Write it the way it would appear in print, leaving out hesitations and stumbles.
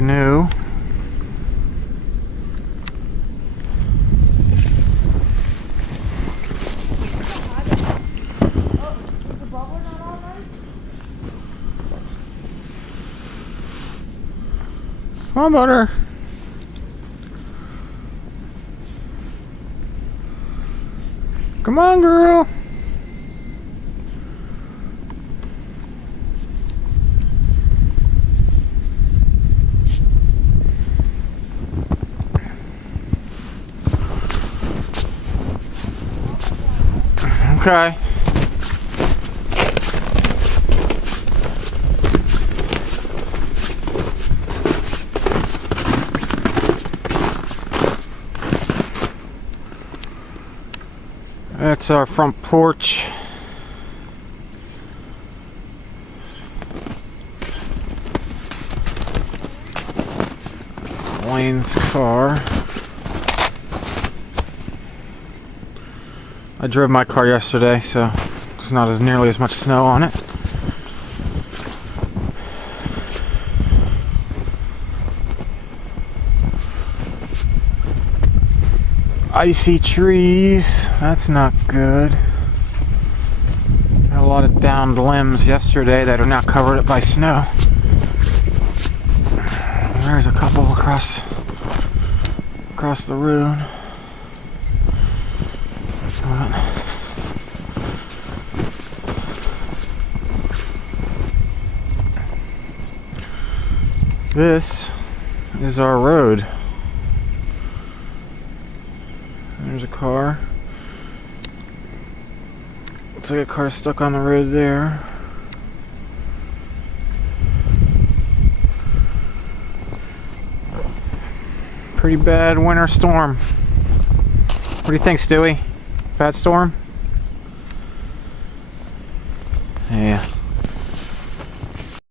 canoe. Come on, Butter. Come on, girl. Okay. That's our front porch. Wayne's car. I drove my car yesterday, so there's not as nearly as much snow on it. Icy trees, that's not good. Had a lot of downed limbs yesterday that are now covered up by snow. There's a couple across the road. This is our road. There's a car. Looks like a car stuck on the road there. Pretty bad winter storm. What do you think, Stewie? Bad storm?